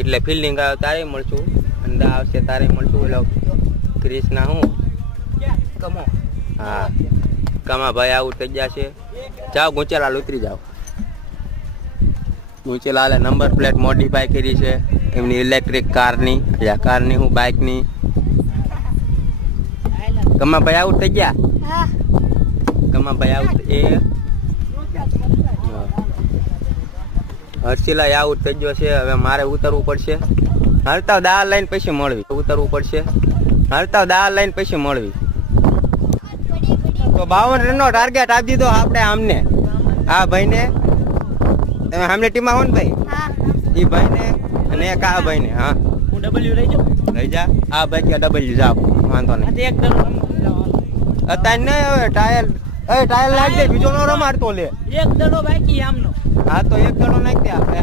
એટલે ફિલ્ડિંગ આવે તારે મળશું, અંદા આવશે તારે મળશું. એટલે ક્રિષ્ના હું કમો હા કમા ભાઈ આઉટ થઈ ગયા છે. જાઓ ગુંચેલાલ ઉતરી જાઓ. ગુંચેલાલે નંબર પ્લેટ મોડિફાઈ કરી છે એમની ઇલેક્ટ્રિક કારની, કારની હું બાઇકની. કમા ભાઈ આઉટ થઈ ગયા. કમા ભાઈ આઉટ. એ હર્ષિલા આઉટ થઈ ગયો છે. હવે મારે ઉતરવું પડશે. હરતાવ દાળ લઈને પછી મળવી. ઉતરવું પડશે. હરતાવ દાળ લઈને પછી મળવી. તો 52 રનનો ટાર્ગેટ આપી દીધો આપણે આમને. આ ભાઈને તમે સામે ટીમમાં હો ને ભાઈ, એ ભાઈને અને એક આ ભાઈને. હા હું ડબલ્યુ લઈ જાઉં. લઈ જા. આ ભાઈ કે ડબલ્યુ જાવ વાંધો નહીં. એક દડો અત્યારે નહીં હવે ટાયર ટાયર લાગી દે. બીજો નો રમાડતો લે. એક દડો બાકી આમનો. હા તો એક દડો નાખી દે આપણે.